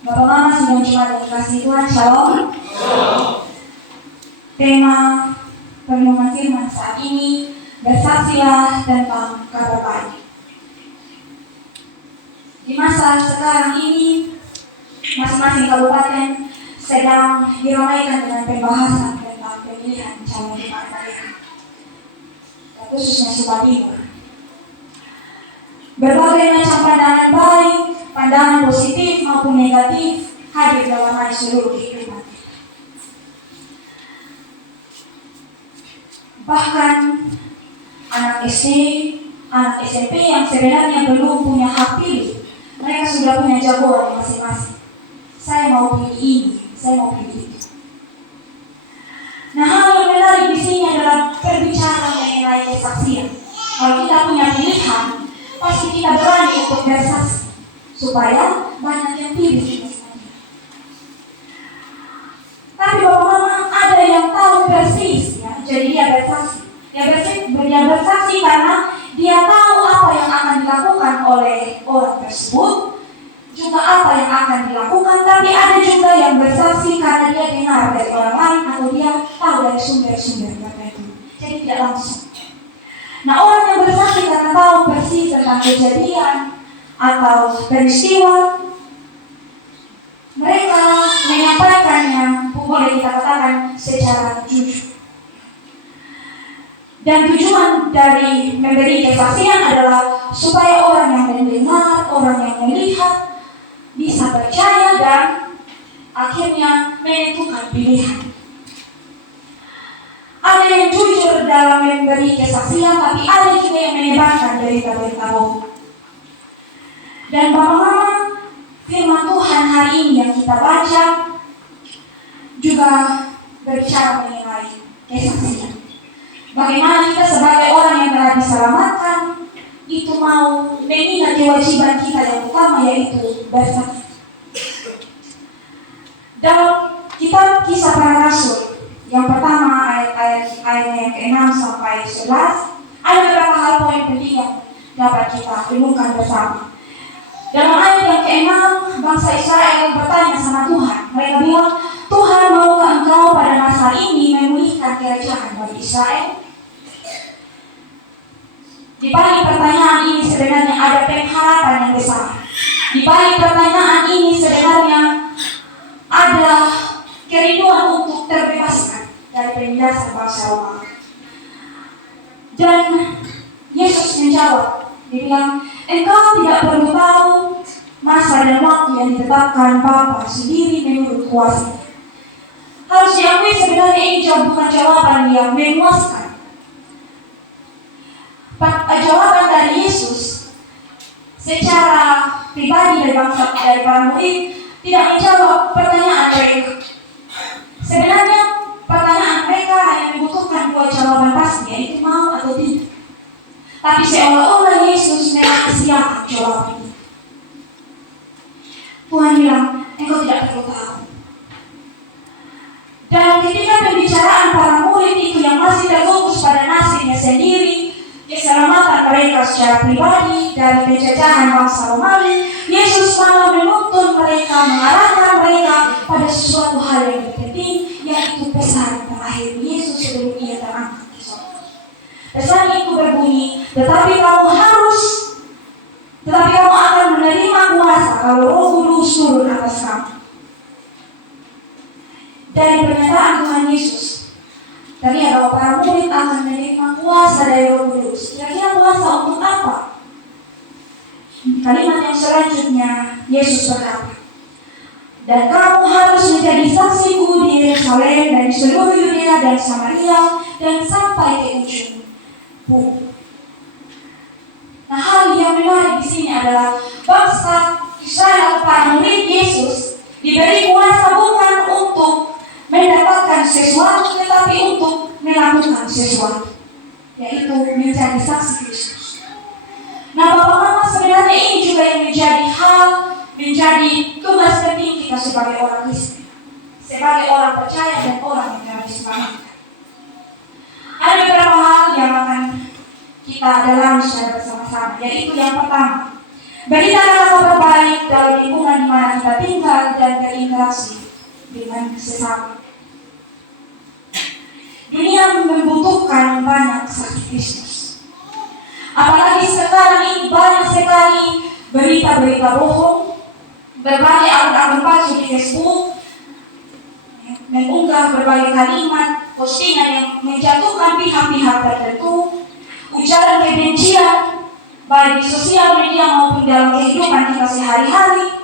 Bapak Mama sidang Jumat yang dikasihi Tuhan, Shalom. Tema perenungan firman saat ini, bersaksilah tentang kabar baik. Di masa sekarang ini, masing-masing kabupaten sedang diramaikan dengan pembahasan tentang pemilihan calon kepala daerah, khususnya Sumba Timur. Berbagai macam pandangan baik, pandangan positif maupun negatif hadir dalam seluruh kehidupan. Bahkan anak SD, anak SMP yang sebenarnya belum punya hak pilih, mereka sudah punya jagoan masing-masing. Saya mau pilih ini, saya mau pilih itu. Nah, hal yang menarik di sini adalah berbicara mengenai kesaksian. Kalau kita punya pilihan, pasti kita berani untuk bersaksi supaya banyak yang pilih kita semuanya. Tapi Bapak Mama ada yang tahu persis, ya, jadi dia bersaksi. Dia bersaksi karena dia tahu apa yang akan dilakukan oleh orang tersebut, juga apa yang akan dilakukan. Tapi ada juga yang bersaksi karena dia dengar dari orang lain atau dia tahu dari sumber-sumber tertentu. Jadi tidak langsung. Nah, orang yang bersaksi karena tahu persis tentang kejadian atau peristiwa, mereka menyampaikannya, boleh kita katakan secara jujur. Dan tujuan dari memberi kesaksian adalah supaya orang yang mendengar, orang yang melihat bisa percaya dan akhirnya menentukan pilihan. Ada yang jujur dalam memberi kesaksian, tapi ada juga yang menyebarkan berita-berita bohong. Dan Bapak Mama, firman Tuhan hari ini yang kita baca juga berbicara mengenai kesaksian. Bagaimana kita sebagai orang yang telah diselamatkan itu mau mengingat kewajiban kita yang utama, yaitu bersaksi. Dalam kitab Kisah Para Rasul yang pertama ayat yang ke-6 sampai 11, ada beberapa hal poin penting yang dapat kita renungkan bersama. Dalam ayat yang ke-6, bangsa Israel bertanya sama Tuhan. Mereka bilang, Tuhan, maukah Engkau pada masa ini memulihkan kerajaan bagi Israel? Di balik pertanyaan ini sebenarnya ada pengharapan yang besar. Di balik pertanyaan ini sebenarnya ada kerinduan untuk terbebaskan dari penindasan bangsa Romawi. Dan Yesus menjawab, dia bilang, engkau tidak perlu tahu masa dan waktu yang ditetapkan Bapa sendiri menurut kuasa. Harus diakui sebenarnya ini bukan jawaban yang memuaskan. Jawaban dari Yesus secara pribadi dari para murid tidak menjawab pertanyaan mereka. Sebenarnya pertanyaan mereka hanya membutuhkan dua jawaban pasti, yaitu mau atau tidak. Tapi seolah-olah Yesus merahasiakan jawaban itu. Tuhan bilang, engkau tidak perlu tahu. Dan ketika pembicaraan para murid itu yang masih terfokus pada nasibnya sendiri, keselamatan mereka secara pribadi dari penjajahan bangsa Romawi, Yesus malah menuntun mereka, mengarahkan mereka pada sesuatu hal yang penting, yaitu pesan terakhir Yesus sebelum ia terangkat ke surga. Pesan itu berbunyi, tetapi kamu akan menerima kuasa kalau Roh Kudus turun atas kamu. Dari pernyataan Tuhan Yesus, terlihat bahwa para murid akan menerima kuasa dari Roh Kudus. Kira-kira kuasa untuk apa? Kalimat yang selanjutnya, Yesus berkata, dan kamu harus menjadi saksiku di Yerusalem dan di seluruh Yudea dan Samaria dan sampai ke ujung bumi. Nah, hal yang menarik di sini adalah bangsa Israel, para murid Yesus, diberi kuasa bukan untuk mendapatkan sesuatu, tetapi untuk melakukan sesuatu, yaitu menjadi saksi Kristus. Nah, Bapak Mama, sebenarnya ini juga yang menjadi tugas penting kita sebagai orang Kristen, sebagai orang percaya dan orang yang telah diselamatkan. Ada beberapa hal yang akan kita dalami secara bersama-sama, yaitu yang pertama, Beritakan kabar baik dalam lingkungan di mana kita tinggal dan berinteraksi dengan sesama. Dunia membutuhkan banyak saksi Kristus. Apalagi sekarang ini banyak sekali berita-berita bohong, berbagai akun-akun palsu di Facebook, mengunggah berbagai kalimat, postingan yang menjatuhkan pihak-pihak tertentu, ujaran kebencian, baik di sosial media maupun dalam kehidupan kita sehari-hari.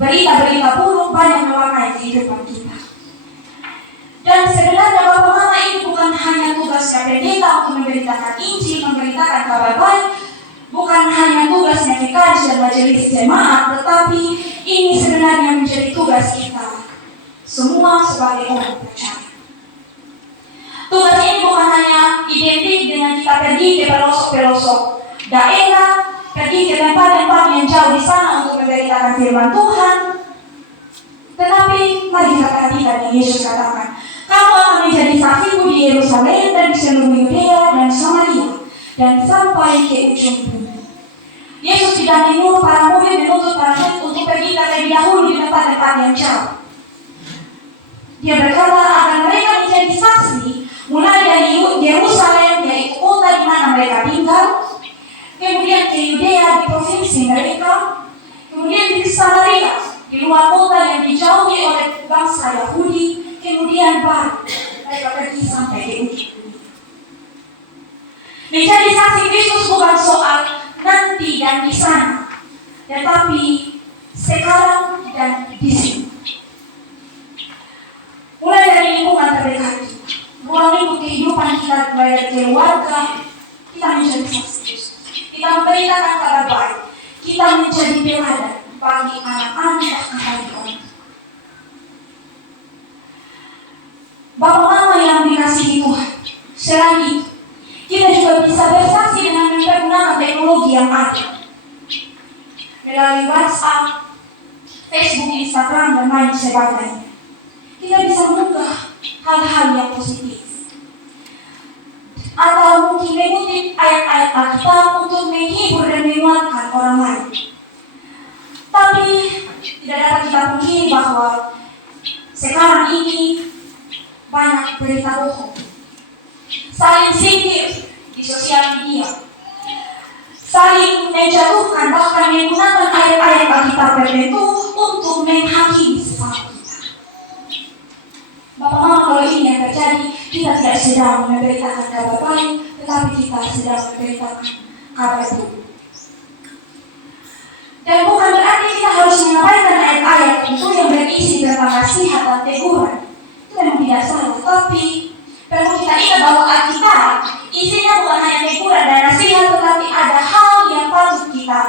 Berita-berita buruk banyak mewarnai kehidupan kita. Dan sebenarnya Bapak Mama ini bukan hanya tugasnya pendeta untuk memberitakan Injil, memberitakan kabar baik, bukan hanya tugasnya vikaris dan majelis jemaat, tetapi ini sebenarnya menjadi tugas kita semua sebagai orang percaya. Tugas ini bukan hanya identik dengan kita pergi ke pelosok-pelosok daerah, pergi ke tempat-tempat yang jauh di sana untuk memberitakan firman Tuhan, tetapi mari kita perhatikan yang Yesus katakan, kamu akan menjadi saksiku di Yerusalem dan di seluruh Yudea dan Samaria dan sampai ke ujung bumi. Yesus tidak menyuruh para murid menuntut para murid untuk pergi terlebih dahulu di tempat-tempat yang jauh. Dia berkata akan mereka menjadi saksi mulai dari Yerusalem, yaitu kota di mana mereka tinggal, kemudian ke Yudea di provinsi mereka, kemudian di Samaria di luar kota yang dijauhi oleh bangsa Yahudi, kemudian baru mereka pergi sampai ke ujung dunia. Menjadi saksi Kristus bukan soal nanti dan di sana, tetapi sekarang dan di sini. Mulai dari lingkungan terdekat kita, ruang lingkup kehidupan kita, mulai dari keluarga, kita menjadi saksi Kristus. Kita memberitakan kabar baik, kita menjadi teladan bagi anak-anak bahkan bagi orang. Bapak Mama yang dikasihi Tuhan, selain itu, kita juga bisa bersaksi dengan menggunakan teknologi yang ada. Melalui WhatsApp, Facebook, Instagram, dan lain sebagainya. Kita bisa mengunggah hal-hal yang positif. Atau mungkin mengutip ayat-ayat Alkitab untuk menghibur dan menguatkan orang lain. Tapi tidak dapat kita pungkiri bahwa sekarang ini banyak berita bohong, saling sindir di sosial media, saling menjatuhkan, bahkan menggunakan ayat-ayat Alkitab tertentu untuk menghakimi sesama kita. Bapak Mama, kalau ini yang terjadi, kita tidak sedang memberitakan kabar baik, tetapi kita sedang memberitakan kabar buruk. Dan bukan berarti kita harus menyampaikan ayat-ayat itu yang berisi tentang nasihat dan teguran. Itu memang tidak salah, tapi perlu kita ingat bahwa Alkitab isinya bukan hanya teguran dan nasihat, tetapi ada hal yang patut kita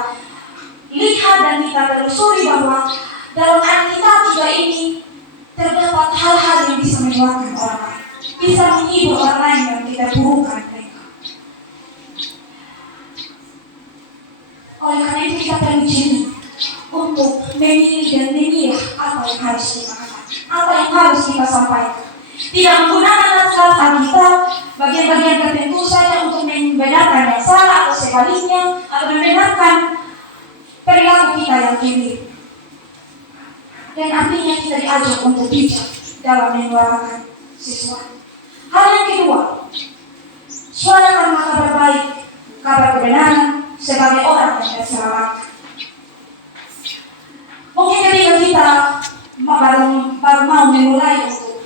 lihat dan kita telusuri bahwa dalam Alkitab juga ini terdapat hal-hal yang bisa menguatkan orang lain, bisa menghibur orang lain yang kita burukan mereka. Oleh karena itu kita perlu jeli untuk memilih dan memilah apa yang harus kita katakan, apa yang harus kita sampaikan. Tidak menggunakan nasihat Alkitab bagian-bagian tertentu saja untuk membenarkan yang salah atau sebaliknya, atau membenarkan perilaku kita yang keliru. Dan artinya kita diajak untuk bijak dalam menyuarakan sesuatu. Hal yang kedua, suarakan kabar baik, kabar kebenaran sebagai orang yang terselamatkan. Mungkin ketika kita baru mau memulai untuk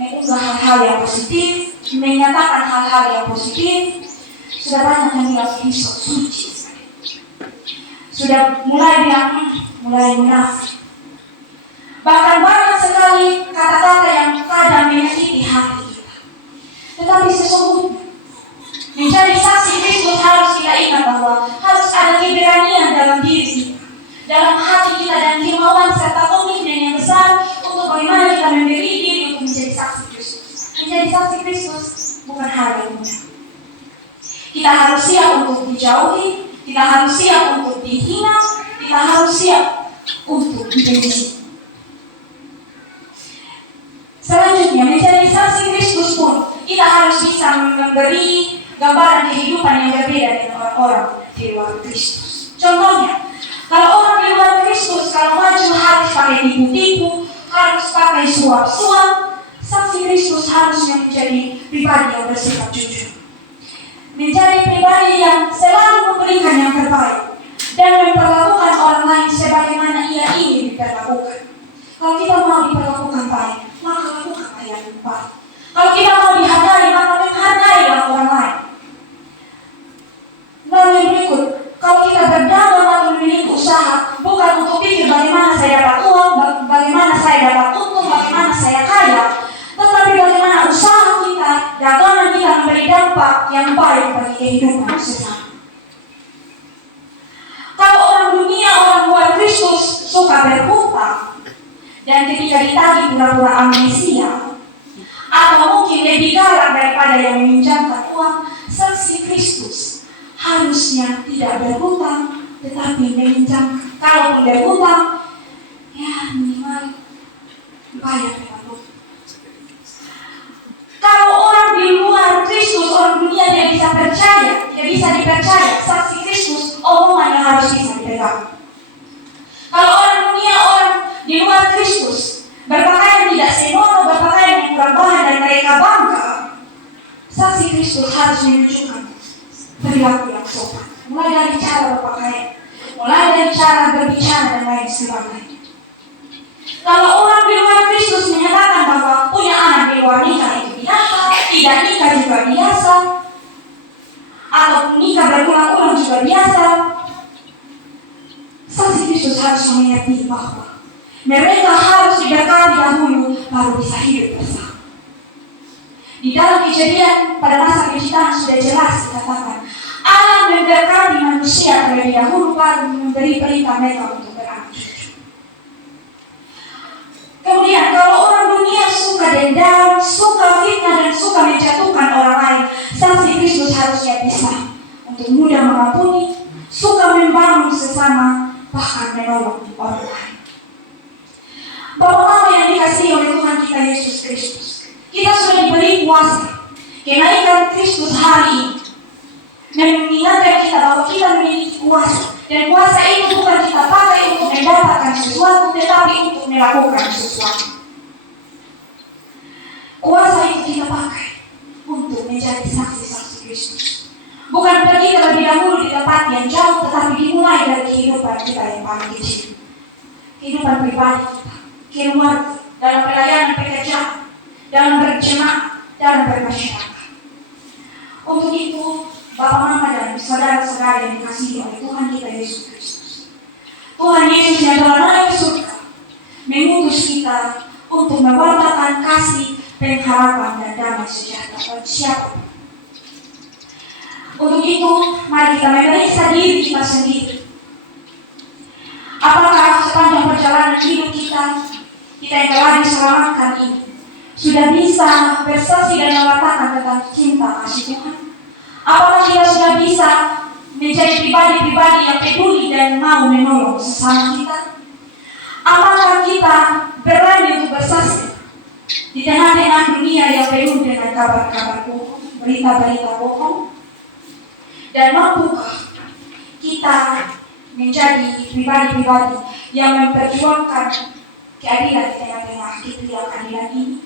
mengunggah hal-hal yang positif, menyatakan hal-hal yang positif, sudah banyak yang bilang ini suci, sudah mulai bilang mulai munafik. Bahkan banyak sekali kata-kata yang kadang menyakiti hati kita. Tetapi sesungguhnya menjadi saksi Kristus harus kita ingat bahwa harus ada keberanian dalam diri kita, dalam hati kita, dan kemauan serta komitmen yang besar untuk bagaimana kita memberi diri untuk menjadi saksi Kristus. Menjadi saksi Kristus bukan hal yang mudah. Kita harus siap untuk dijauhi, kita harus siap untuk dihina, kita harus siap untuk dibenci. Selanjutnya, menjadi saksi Kristus pun kita harus bisa memberi gambaran kehidupan yang berbeda dengan orang-orang di luar Kristus. Contohnya, kalau orang di luar Kristus, kalau maju harus pakai tipu-tipu, harus pakai suap-suap. Saksi Kristus harusnya menjadi pribadi yang bersifat jujur, menjadi pribadi yang selalu memberikan yang terbaik dan memperlakukan orang lain sebagaimana ia ingin diperlakukan. Kalau kita mau diperlakukan baik, maka lakukanlah yang baik. Kalau kita mau dihargai, maka menghargailah orang lain. Lalu yang berikut, kalau kita berdagang atau memiliki usaha, bukan untuk pikir bagaimana saya dapat uang, bagaimana saya dapat untung, bagaimana saya kaya, tetapi bagaimana usaha kita, dagangan kita memberi dampak yang baik bagi kehidupan sesama. Kalau orang dunia, orang luar Kristus suka berhutang, dan ketika ditagih pura-pura amnesia, atau mungkin lebih galak daripada yang meminjamkan uang, saksi Kristus harusnya tidak berhutang, tetapi meminjam. Kalau berhutang, ya minimal bayar dengan hutang. Kalau orang di luar Kristus, orang dunia tidak bisa percaya, tidak bisa dipercaya. Saksi Kristus, omongannya harus bisa dipegang. Kalau orang dunia, orang di luar Kristus, berpakaian tidak senonoh, berpakaian yang kurang bahan dan mereka bangga, saksi Kristus harus menunjukkan perilaku yang sopan. Mulai dari cara berpakaian, mulai dari cara berbicara dan lain sebagainya. Kalau orang di luar Kristus menyatakan bahwa punya anak di luar nikah itu biasa, tidak nikah juga biasa, atau nikah berulang-ulang juga biasa, saksi Kristus harus mengerti bahwa mereka harus diberkati dahulu baru bisa hidup bersama. Di dalam Kejadian pada masa penciptaan sudah jelas dikatakan Allah memberkati manusia terlebih dahulu baru memberi perintah mereka untuk beranak cucu. Kemudian kalau orang dunia suka dendam, suka fitnah dan suka menjatuhkan orang lain, saksi Kristus harusnya bisa untuk mudah mengampuni, suka membangun sesama, bahkan menolong orang lain. Bapak-bapak yang dikasihi oleh Tuhan kita Yesus Kristus, kita sudah diberi kuasa. Kenaikan Kristus hari ini mengingatkan kita bahwa kita memiliki kuasa, dan kuasa itu bukan kita pakai untuk mendapatkan sesuatu, tetapi untuk melakukan sesuatu. Kuasa itu kita pakai untuk menjadi saksi-saksi Kristus. Bukan pergi terlebih dahulu di tempat yang jauh, tetapi dimulai dari kehidupan kita yang paling kecil, kehidupan pribadi kita, keluarga, dalam pelayanan pekerjaan, dalam berjemaah, dalam bermasyarakat. Untuk itu, Bapak, Mama, dan saudara-saudara yang dikasihi oleh Tuhan kita Yesus Kristus, Tuhan Yesus yang telah naik ke surga mengutus kita untuk mewartakan kasih, pengharapan, dan damai sejahtera bagi siapapun. Untuk itu, mari kita memeriksa diri kita sendiri. Apakah sepanjang perjalanan hidup kita yang telah diselamatkan ini sudah bisa bersaksi dan mengatakan tentang cinta kasih Tuhan? Apakah kita sudah bisa menjadi pribadi-pribadi yang peduli dan mau menolong sesama kita? Apakah kita berani untuk bersaksi di tengah-tengah dunia yang penuh dengan kabar-kabar bohong, berita-berita bohong? Dan mampukah kita menjadi pribadi-pribadi yang memperjuangkan keadilan di tengah-tengah ketidakadilan ini?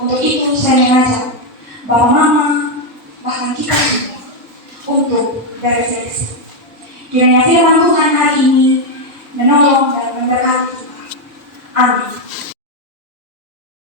Untuk itu saya mengajak Bapak, Mama, bahkan kita semua untuk berefleksi. Kiranya firman Tuhan hari ini menolong dan memberkati kita. Amin.